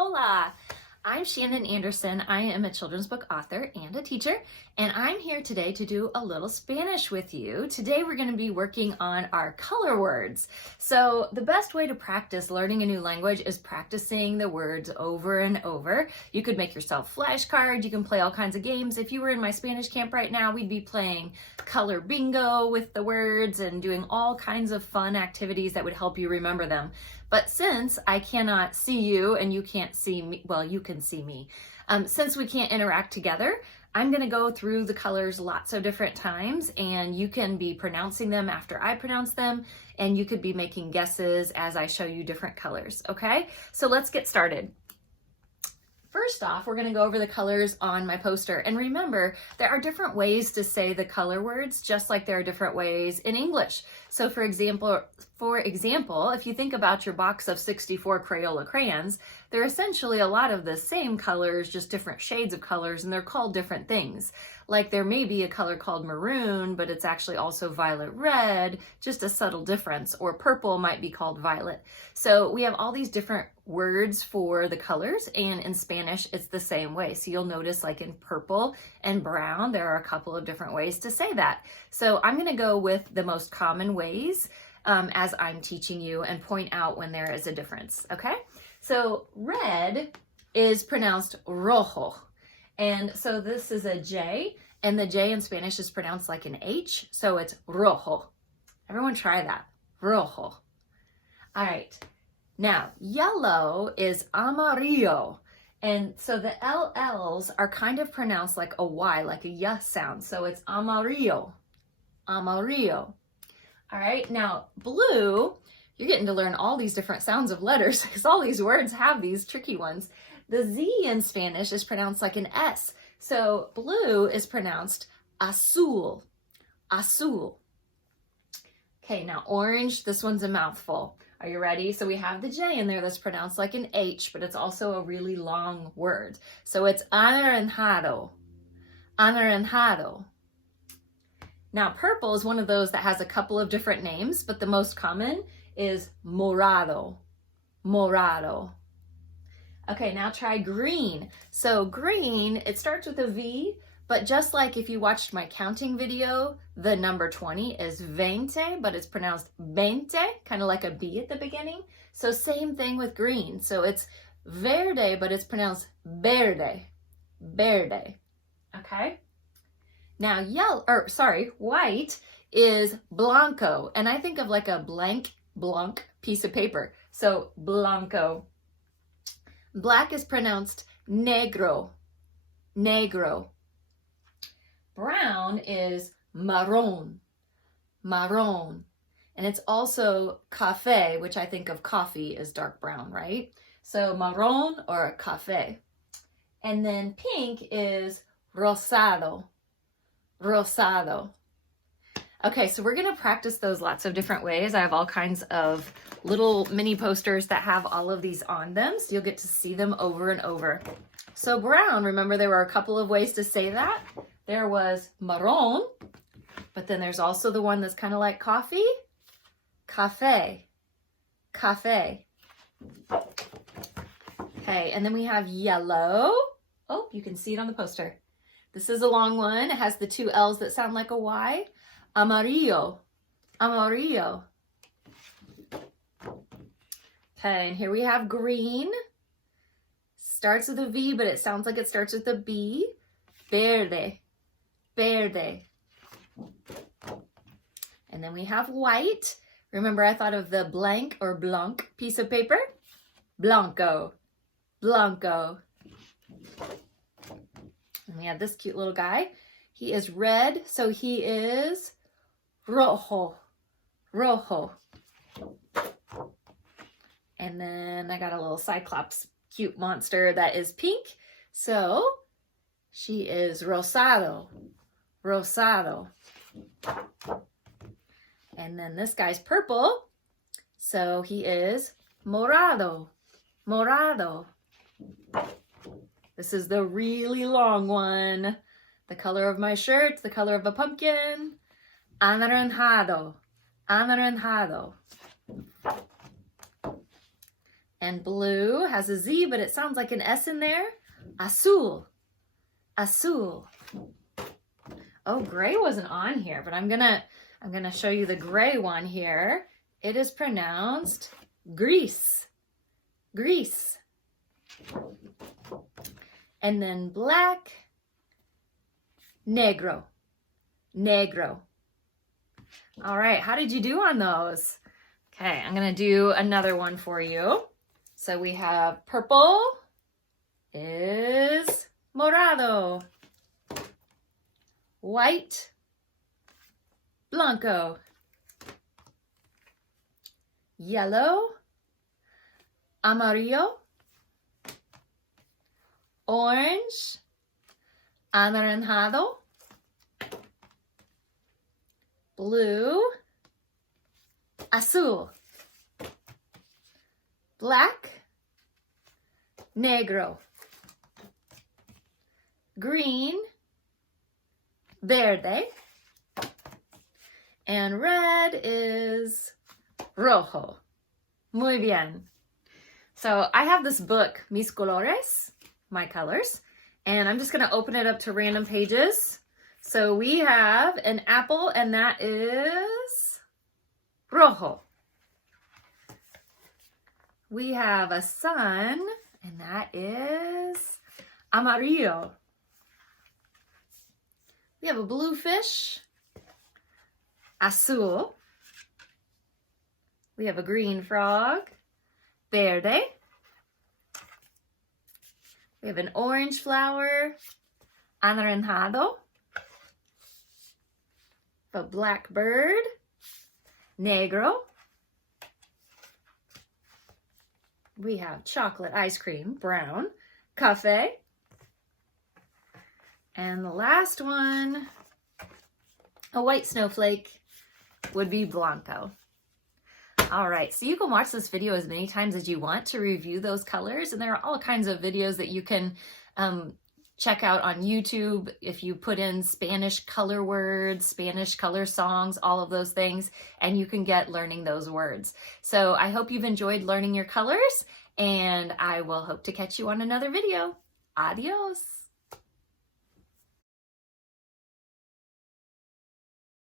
Hola! I'm Shannon Anderson. I am a children's book author and a teacher, and I'm here today to do a little Spanish with you. Today we're going to be working on our color words. So the best way to practice learning a new language is practicing the words over and over. You could make yourself flashcards, you can play all kinds of games. If you were in my Spanish camp right now, we'd be playing color bingo with the words and doing all kinds of fun activities that would help you remember them. But since I cannot see you and you can't see me, well, you can see me. Since we can't interact together, I'm going to go through the colors lots of different times, and you can be pronouncing them after I pronounce them, and you could be making guesses as I show you different colors, okay? So let's get started. First off, we're going to go over the colors on my poster. And remember, there are different ways to say the color words, just like there are different ways in English. So for example, if you think about your box of 64 Crayola crayons, they're essentially a lot of the same colors, just different shades of colors, and they're called different things. Like there may be a color called maroon, but it's actually also violet red, just a subtle difference, or purple might be called violet. So we have all these different words for the colors, and in Spanish it's the same way. So you'll notice like in purple and brown, there are a couple of different ways to say that. So I'm going to go with the most common ways as I'm teaching you and point out when there is a difference, okay? So red is pronounced rojo. And so this is a J, and the J in Spanish is pronounced like an H, so it's rojo. Everyone try that, rojo. All right, now yellow is amarillo. And so the LLs are kind of pronounced like a Y, like a Y sound. So it's amarillo, amarillo. All right, now blue, you're getting to learn all these different sounds of letters because all these words have these tricky ones. The Z in Spanish is pronounced like an S. So blue is pronounced azul, azul. Okay, now orange, this one's a mouthful. Are you ready? So we have the J in there that's pronounced like an H, but it's also a really long word. So it's anaranjado, anaranjado. Now purple is one of those that has a couple of different names, but the most common is morado, morado. Okay, now try green. So green, it starts with a V, but just like if you watched my counting video, the number 20 is 20, but it's pronounced 20, kind of like a B at the beginning. So same thing with green. So it's verde, but it's pronounced verde, verde, okay? Now white is blanco, and I think of like a blank piece of paper. So blanco. Black is pronounced negro, negro. Brown is marron, marron. And it's also café, which I think of coffee as dark brown, right? So marron or café. And then pink is rosado, rosado. Okay, so we're gonna practice those lots of different ways. I have all kinds of little mini posters that have all of these on them, so you'll get to see them over and over. So brown, remember there were a couple of ways to say that. There was marron, but then there's also the one that's kind of like coffee, café, café. Okay, and then we have yellow. Oh, you can see it on the poster. This is a long one. It has the two L's that sound like a Y. Amarillo, amarillo. Okay, and here we have green. Starts with a V, but it sounds like it starts with a B. Verde, verde. And then we have white. Remember I thought of the blank or blanc piece of paper? Blanco, blanco. And we have this cute little guy. He is red, so he is rojo, rojo. And then I got a little cyclops cute monster that is pink. So she is rosado, rosado. And then this guy's purple. So he is morado, morado. This is the really long one. The color of my shirt, the color of a pumpkin. Anaranjado, anaranjado. And blue has a Z, but it sounds like an S in there. Azul. Azul. Oh, gray wasn't on here, but I'm gonna show you the gray one here. It is pronounced gris. Gris. And then black, negro. Negro. All right, how did you do on those? Okay, I'm gonna do another one for you. So we have purple is morado. White, blanco. Yellow, amarillo. Orange, anaranjado. Blue, azul. Black, negro. Green, verde. And red is rojo. Muy bien. So I have this book, Mis Colores, My Colors, and I'm just going to open it up to random pages. So we have an apple, and that is rojo. We have a sun, and that is amarillo. We have a blue fish, azul. We have a green frog, verde. We have an orange flower, anaranjado. A black bird, negro. We have chocolate ice cream, brown, café. And the last one, a white snowflake, would be blanco. All right, so you can watch this video as many times as you want to review those colors, and there are all kinds of videos that you can check out on YouTube if you put in Spanish color words, Spanish color songs, all of those things, and you can get learning those words. So I hope you've enjoyed learning your colors, and I will hope to catch you on another video. Adios.